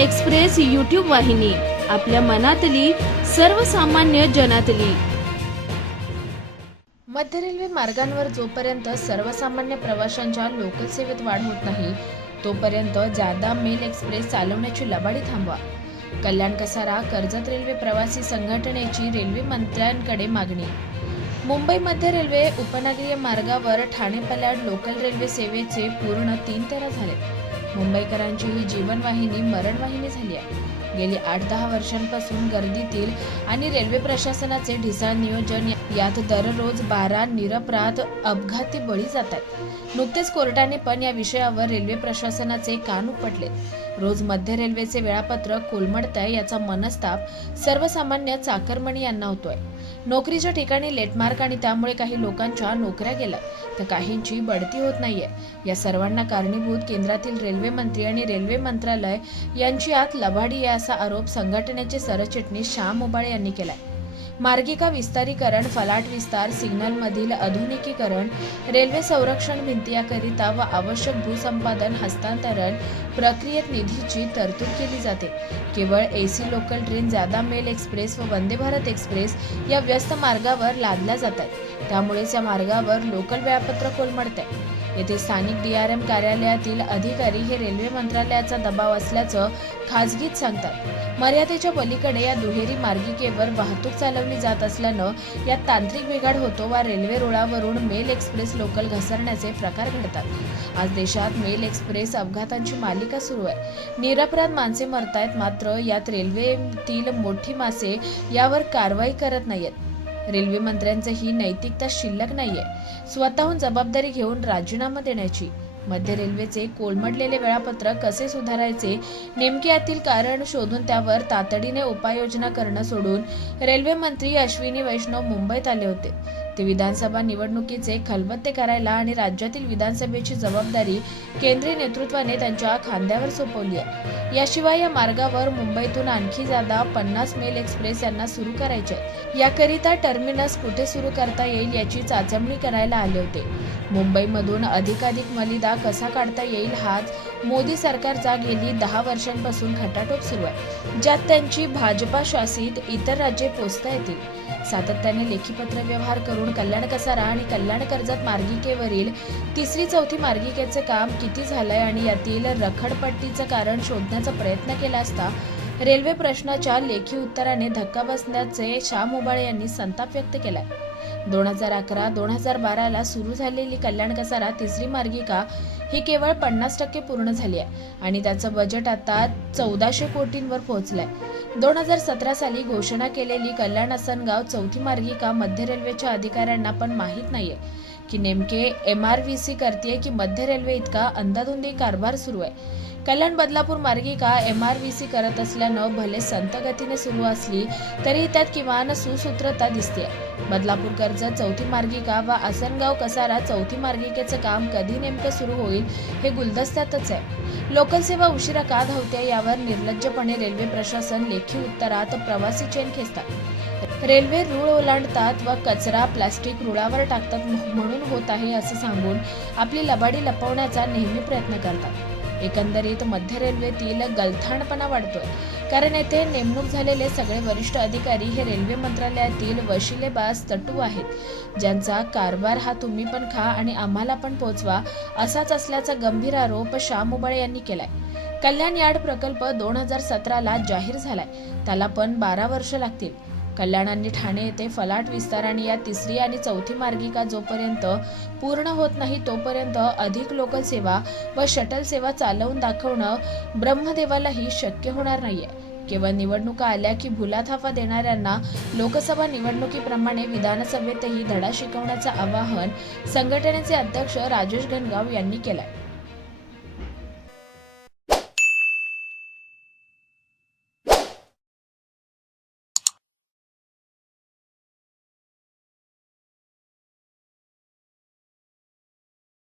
Express YouTube वाहिनी आपल्या मनातली सर्वसामान्य जनातली. मध्य रेल्वे मार्गांवर जोपर्यंत सर्वसामान्य प्रवाशांच्या लोकल सेवेत वाढ होत नाही तोपर्यंत जादा मेल एक्सप्रेस चालवण्याची लबाडी थांबवा. कल्याण कसारा कर्जत रेल्वे प्रवासी संघटनेची रेल्वे मंत्र्यांकडे मागणी. मुंबई मध्य रेल्वे उपनगरीय मार्गावर ठाणे पल्याड लोकल रेल्वे सेवेचे पूर्ण तीन तेरा झाले. मुंबईकरांची ही जीवनवाहिनी मरणवाहिनी झाली आहे. गेली आठ दहा वर्षांपासून गर्दीतील आणि रेल्वे प्रशासनाचे ढिसाळ नियोजन यात दररोज बारा निरपराध अपघाती बळी जात आहेत. नुकतेच कोर्टाने पण या विषयावर रेल्वे प्रशासनाचे कान उपटले रोज मध्य रेल्वेचे वेळापत्रक कोलमडतंय याचा मनस्ताप सर्वसामान्य चाकरमणी यांना होतोय. नोकरीच्या ठिकाणी लेटमार्क आणि त्यामुळे काही लोकांच्या नोकऱ्या गेल्या तर काहींची बढती होत नाहीये. या सर्वांना कारणीभूत केंद्रातील रेल्वे मंत्री आणि रेल्वे मंत्रालय यांची आत लबाडी आहे असा आरोप संघटनेचे सरचिटणीस श्याम मोबाळे यांनी केलाय. मार्गिका विस्तारीकरण फलाट विस्तार सिग्नलमधील आधुनिकीकरण रेल्वे संरक्षण भिंतीयाकरिता व आवश्यक भूसंपादन हस्तांतरण प्रक्रियेत निधीची तरतूद केली जाते. केवळ ए सी लोकल ट्रेन जादा मेल एक्सप्रेस व वंदे भारत एक्सप्रेस या व्यस्त मार्गावर लादल्या जातात. त्यामुळेच या मार्गावर लोकल वेळापत्रक कोलमडते येथे स्थानिक डी आर एम कार्यालयातील अधिकारी हे रेल्वे मंत्रालयाचा दबाव असल्याचं खाजगीत सांगतात. मर्यादेच्या पलीकडे या दुहेरी मार्गिकेवर वाहतूक चालवली जात असल्यानं यात तांत्रिक बिघाड होतो वा रेल्वे रुळावरून मेल एक्सप्रेस लोकल घसरण्याचे प्रकार घडतात. आज देशात मेल एक्सप्रेस अपघातांची मालिका सुरू आहे. निरपराध माणसे मरतायत मात्र यात रेल्वेतील मोठी मासे यावर कारवाई करत नाहीयेत. रेल्वे मंत्र्यांचं ही नैतिकता शिल्लक नाहीये. स्वतःहून जबाबदारी घेऊन राजीनामा देण्याची. मध्य रेल्वेचे कोलमडलेले वेळापत्रक कसे सुधारायचे नेमके यातील कारण शोधून त्यावर तातडीने उपाययोजना करणं सोडून रेल्वे मंत्री अश्विनी वैष्णव मुंबईत आले होते. ते विधानसभा निवडणुकीचे खलबत्ते करायला आणि राज्यातील विधानसभेची जबाबदारी केंद्रीय नेतृत्वाने त्यांच्या खांद्यावर सोपवली आहे. याशिवाय या मार्गावर मुंबईतून आणखी जादा पन्नास मेल एक्सप्रेस यांना सुरू करायचे याकरिता टर्मिनस कुठे सुरू करता येईल याची चाचपणी करायला आले होते. मुंबईमधून अधिकाधिक मलिदा कसा काढता येईल हाच मोदी सरकारचा गेली दहा वर्षांपासून खटाटोप सुरू आहे. ज्यात त्यांची भाजपा शासित इतर राज्ये पोचता येतील. सातत्याने लेखीपत्र व्यवहार करून कल्याण कसारा आणि कल्याण कर्जत मार्गिकेवरील तिसरी चौथी मार्गिकेचे काम किती झालंय आणि यातील रखडपट्टीचं कारण शोधण्याचा प्रयत्न केला असता रेल्वे प्रश्नाच्या लेखी उत्तराने धक्का बसण्याचे श्याम उबाळे यांनी संताप व्यक्त केलाय. दोन हजार अकरा दोन हजार बाराला सुरू झालेली कल्याण कसारा तिसरी मार्गिका ही केवळ पन्नास टक्के पूर्ण झाली आहे आणि त्याचं बजेट आता चौदाशे कोटींवर पोहोचलंय. दोन हजार सतरा साली घोषणा केलेली कल्याण असनगाव चौथी मार्गिका मध्य रेल्वेच्या अधिकाऱ्यांना पण माहीत नाहीये. की नेमके एम आर व्ही सी करते की मध्य रेल्वे इतका अंदाधुंदी कारभार सुरू आहे? कल्याण बदलापूर मार्गिका एम आर व्ही सी करत असल्यानं भले संत गतीने सुरू असली तरी त्यात किमान सुसूत्रता दिसते बदलापूर कर्ज चौथी मार्गिका व आसनगाव कसारा चौथी मार्गिकेचं काम कधी नेमकं सुरू होईल हे गुलदस्त्यातच आहे. लोकल सेवा उशिरा का धावते यावर निर्लज्जपणे रेल्वे प्रशासन लेखी उत्तरात प्रवासी चेन खेचतात. रेल्वे रूळ ओलांडतात व कचरा प्लास्टिक रुळावर टाकतात म्हणून होत आहे असं सांगून आपली लबाडी लपवण्याचा नेहमी प्रयत्न करतात. एकंदरीत मध्य रेल्वेतील गलथाणपणा वाढतोय. कारण येथे नेमणूक झालेले सगळे वरिष्ठ अधिकारी हे रेल्वे मंत्रालयातील वशिलेबाज तटू आहेत. ज्यांचा कारभार हा तुम्ही पण खा आणि आम्हाला पण पोचवा असाच असल्याचा गंभीर आरोप श्याम उबाळे यांनी केलाय. कल्याण यार्ड प्रकल्प दोन हजार सतराला जाहीर झालाय. त्याला पण बारा वर्ष लागतील. कल्याण आणि ठाणे येथे फलाट विस्तार आणि या तिसरी आणि चौथी मार्गिका जोपर्यंत पूर्ण होत नाही तोपर्यंत अधिक लोकल सेवा व शटल सेवा चालवून दाखवणं ब्रह्मदेवालाही शक्य होणार नाहीये. केवळ निवडणुका आल्या की भुलाथाफा देणाऱ्यांना लोकसभा निवडणुकीप्रमाणे विधानसभेतही धडा शिकवण्याचं आवाहन संघटनेचे अध्यक्ष राजेश घनगाव यांनी केलंय.